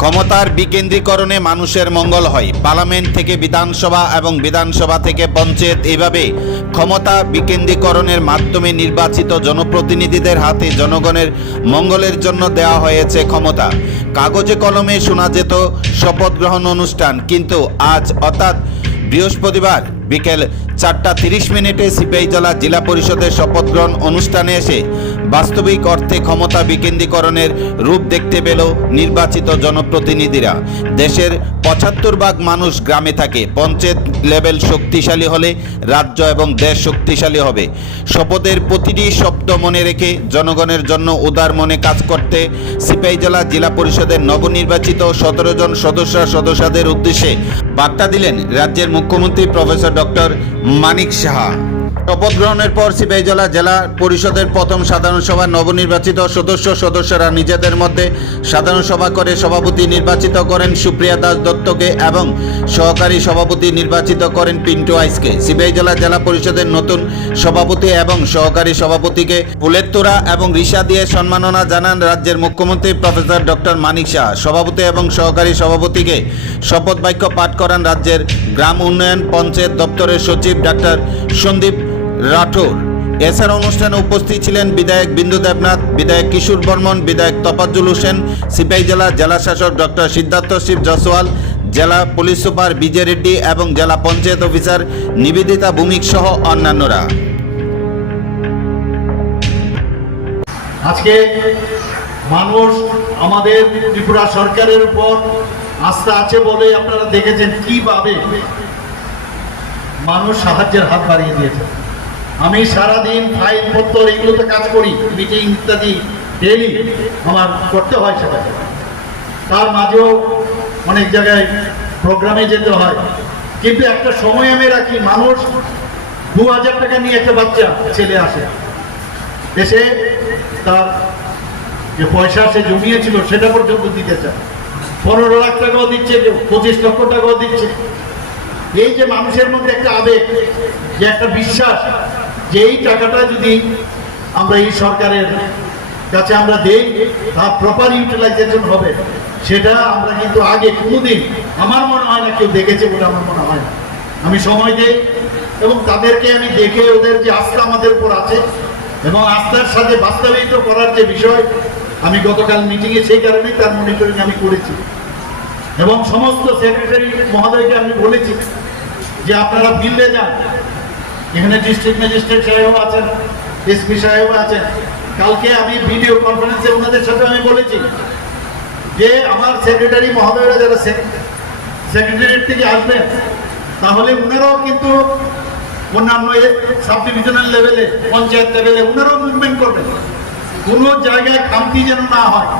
ক্ষমতার বিকেন্দ্রীকরণে মানুষের মঙ্গল হয়। পার্লামেন্ট থেকে বিধানসভা এবং বিধানসভা থেকে পঞ্চায়েত এভাবে ক্ষমতা বিকেন্দ্রীকরণের মাধ্যমে নির্বাচিত জনপ্রতিনিধিদের হাতে জনগণের মঙ্গলের জন্য দেওয়া হয়েছে ক্ষমতা। কাগজে কলমে শোনা যেত শপথ গ্রহণ অনুষ্ঠান, কিন্তু আজ অর্থাৎ বৃহস্পতিবার বিকেল চারটা তিরিশ মিনিটে সিপাহীজলা জেলা পরিষদের শপথ গ্রহণ অনুষ্ঠানে এসে বাস্তবিক অর্থে ক্ষমতা বিকেন্দ্রীকরণের রূপ দেখতে পেল নির্বাচিত জনপ্রতিনিধিরা। দেশের পঁচাত্তর ভাগ মানুষ গ্রামে থাকে। পঞ্চায়েত লেভেল শক্তিশালী হলে রাজ্য এবং দেশ শক্তিশালী হবে। শপথের প্রতিটি শব্দ মনে রেখে জনগণের জন্য উদার মনে কাজ করতে সিপাহীজলা জেলা পরিষদের নবনির্বাচিত সতেরো জন সদস্য সদস্যদের উদ্দেশ্যে বার্তা দিলেন রাজ্যের মুখ্যমন্ত্রী প্রফেসর ডক্টর মানিক সাহা শপথ গ্রহণের পর সিপাহীজলা জেলা পরিষদের প্রথম সাধারণ সভা নবনির্বাচিত সদস্য সদস্যরা নিজেদের মধ্যে সাধারণ সভা করে সভাপতি নির্বাচিত করেন সুপ্রিয়া দাস দত্তকে এবং সহকারী সভাপতি নির্বাচিত করেন পিন্টু আইসকে। সিপাহীজলা জেলা পরিষদের নতুন সভাপতি এবং সহকারী সভাপতিকে ফুলের তোড়া এবং রিসা দিয়ে সম্মাননা জানান রাজ্যের মুখ্যমন্ত্রী প্রফেসর ডক্টর মানিক শাহ। সভাপতি এবং সহকারী সভাপতিকে শপথ বাক্য পাঠ করান রাজ্যের গ্রাম উন্নয়ন পঞ্চায়েত দপ্তরের সচিব ডাক্তার সন্দীপ রাঠোর এছাড়া অনুষ্ঠানে উপস্থিত ছিলেন বিধায়ক বিন্দু দেবনাথ, বিধায়ক কিশোর বর্মন, বিধায়ক তফাজ্জুল হোসেন, সিপাহী জেলা জেলা শাসক ডক্টর সিদ্ধার্থ শিব জসওয়াল জেলা পুলিশ সুপার বিজয় রেড্ডি এবং জেলা পঞ্চায়েত অফিসার নিবেদিতা ভূমিক সহ অন্যান্যরা। আজকে মানুষ আমাদের ত্রিপুরা সরকারের উপর আস্থা আছে বলে আপনারা দেখেছেন কীভাবে মানুষ সাহায্যের হাত বাড়িয়ে দিয়েছে। আমি সারাদিন ফাইল পত্র এগুলোতে কাজ করি মিটিং ইত্যাদি ডেলি আমার করতে হয় সেটা। তার মাঝেও অনেক জায়গায় প্রোগ্রামে যেতে হয়। কিন্তু একটা সময় আমি রাখি, মানুষ দু হাজার টাকা নিয়ে একটা বাচ্চা, ছেলে আসে। এসে তার যে পয়সা সে জমিয়েছিল, সেটা পর্যন্ত দিতে চায়। পনেরো লাখ টাকাও দিচ্ছে কেউ পঁচিশ লক্ষ টাকাও দিচ্ছে। এই যে মানুষের মধ্যে একটা আবেগ, যে একটা বিশ্বাস যে এই টাকাটা যদি আমরা এই সরকারের কাছে আমরা দেই, তা প্রপার ইউটিলাইজেশন হবে। সেটা আমরা কিন্তু আগে কোনোদিন, আমার মনে হয় না কেউ দেখেছে বলে আমার মনে হয় না। আমি সময় দেই এবং তাদেরকে আমি দেখে ওদের যে আস্থা আমাদের উপর আছে এবং আস্থার সাথে বাস্তবায়িত করার যে বিষয়, আমি গতকাল মিটিংয়ে সেই কারণেই তার মনিটরিং আমি করেছি। এবং সমস্ত সেক্রেটারি মহোদয়কে আমি বলেছি যে আপনারা ফিল্ডে যান। এখানে ডিস্ট্রিক্ট ম্যাজিস্ট্রেট সাহেব আছেন এসপি সাহেব আছেন। কালকে আমি ভিডিও কনফারেন্সে ওনাদের সাথে আমি বলেছি যে আমার সেক্রেটারি মহোদয়রা যারা সেক্রেটারিয়েট থেকে আসবেন, তাহলে ওনারাও কিন্তু অন্যান্য সাব ডিভিশনাল লেভেলে পঞ্চায়েত লেভেলে ওনারাও মুভমেন্ট করবেন। কোনো জায়গায় খামতি যেন না হয়।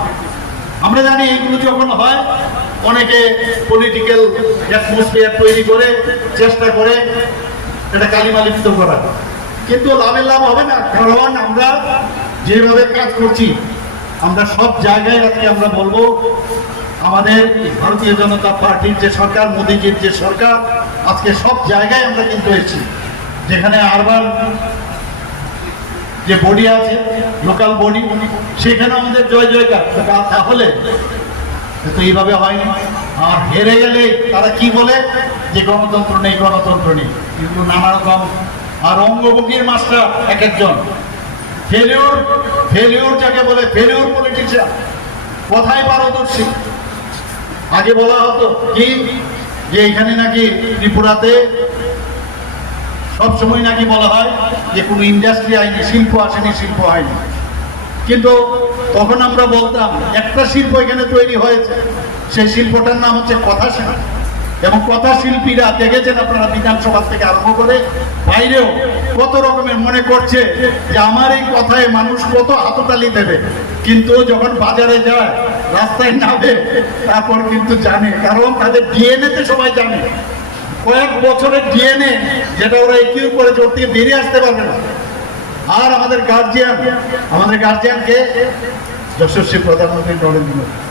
আমরা জানি এইগুলো যখন হয়, অনেকে পলিটিক্যাল অ্যাটমসফিয়ার তৈরি করে, চেষ্টা করে এটা কালিমালিপ্ত করা। কিন্তু লাভের লাভ হবে না, কারণ আমরা যেভাবে কাজ করছি, আমরা সব জায়গায় আজকে আমরা বলব, আমাদের ভারতীয় জনতা পার্টির যে সরকার, মোদীজির যে সরকার, আজকে সব জায়গায় আমরা কিন্তু এসেছি। যেখানে আরবান যে বডি আছে, লোকাল বডি, সেখানে আমাদের জয় জয়কার। তাহলে, তো এইভাবে হয়নি। আর হেরে গেলে তারা কি বলে? যে গণতন্ত্র নেই গণতন্ত্র নেই। কিন্তু নানা রকম আর অঙ্গভঙ্গির মাস্টার এক একজন। ফেলিউর ফেলিউর যাকে বলে ফেলিউর পলিটিশিয়ান কথায় পারদর্শী। আগে বলা হতো কি? যে এখানে নাকি ত্রিপুরাতে সবসময় নাকি বলা হয় যে কোনো ইন্ডাস্ট্রি আইনি শিল্প আসেনি, শিল্প হয়নি। কিন্তু তখন আমরা বলতাম, একটা শিল্প এখানে তৈরি হয়েছে, সেই শিল্পটার নাম হচ্ছে কথা শিল্প। এবং কথা শিল্পীরা দেখেছেন আপনারা বিধানসভা থেকে আরম্ভ করে, বাইরেও কত রকমের মনে করছে যে আমার এই কথায় মানুষ কত হাততালি দেবে। কিন্তু যখন বাজারে যায়, রাস্তায় নামে, তারপর কিন্তু জানে, কারণ তাদের ডিএনএ তে সবাই জানে। কয়েক বছরের ডিএনএ যেটা ওরা একিউ করেছে ওর থেকে বেরিয়ে আসতে পারবে না। আর আমাদের গার্জিয়ান আমাদের গার্জিয়ানকে যশস্বী প্রধানমন্ত্রী নরেন্দ্র মোদী।